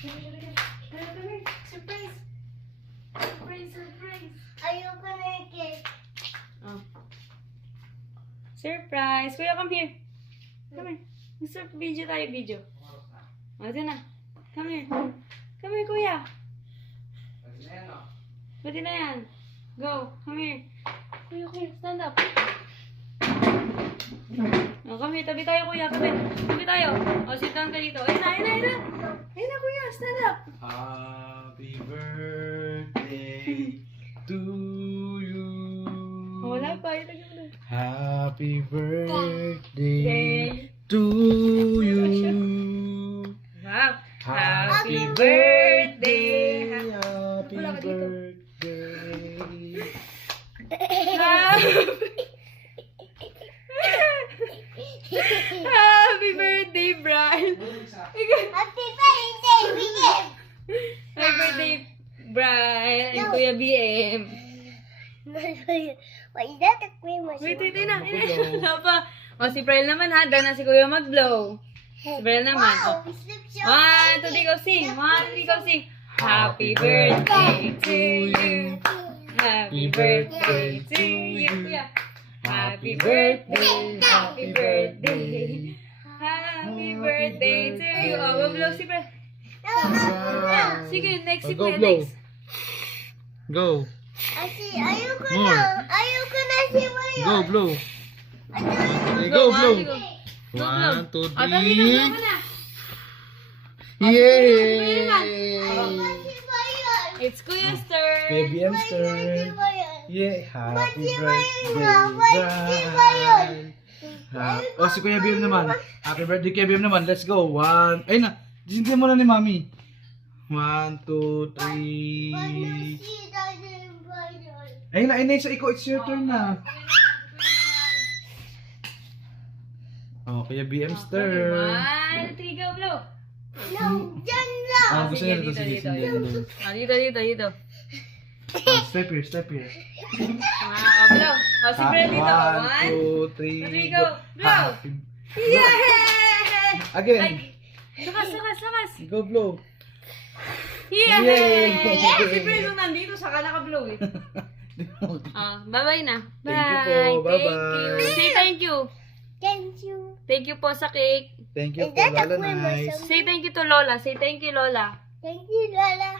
Surprise! Surprise, surprise! Ayoko na yung cake. Oh. Surprise! Kuya, come here. Come here. Video tayo, video. O, ito na. Come here. Come here, kuya. Pwede na yan. Go. Come here. Kuya, stand up. O, come here. Tabi tayo, kuya. Tabi tayo. O, sit down ka dito. Ayun na. Ayun na, kuya. Stand up. Happy birthday to you. Wala pa. Ilagay mo na. Happy birthday Okay. to you. Wow. Happy birthday. Happy Wala ka dito. birthday. Happy birthday, Brian. Happy birthday, BM! Happy birthday, Brian. And Kuya BM. Wait, natakwi mo siya. Wait, na. Wala pa. O, si Brian naman ha. Dahil na si Kuya mag-blow. Si Brian naman. Wow, O. slip siya. 1, 2, 3, go sing. 1, 2, 3, go sing. Happy birthday to you. Happy birthday to you. Kuya. Happy birthday. Happy birthday. Happy birthday to you. O, mag-blow si Brian. Sige, next si Go, Kuya. blow. Next. Go. Ayoko More. na. Ayoko na si Mayo. Go, blow. Okay, Go, go, blow. go. 1, 2, O, tabi na, blow 3. mo na. Yay! Si Mayo. It's Kuya's turn. Baby Si hamster. Mayo. Yeah, happy Si birthday, Mayo. Si Mayo. Brian. Oh, si Kuya BM naman. Happy birthday, Kuya BM naman. Let's go. 1. Ay na. Disintin mo na ni Mami. 1, 2, 3. Si Daddy Mayo. Ay na, so ikaw, it's your turn na. Oh, Kuya BM's turn. 1, 3, go, blow. No, dyan lang. Ah, gusto niya dito. Sige, dito. sige. Ah, dito. Oh, step here, step here. Ah, blow. Oh, si Brian dito. 1, 1, 2, 3, 3, go. Blow. Happy. Yay! Again. Ay, lakas. Go blow. Yay! Yay! Si Brian nung nandito, saka naka-blow eh. Ah, bye-bye na. Thank you po. Bye. Bye-bye. Thank you. Say thank you. Thank you. Thank you po sa cake. Thank you Is po, that a Lala queen or Nice. something? Say thank you to Lola. Say thank you, Lola. Thank you, Lola.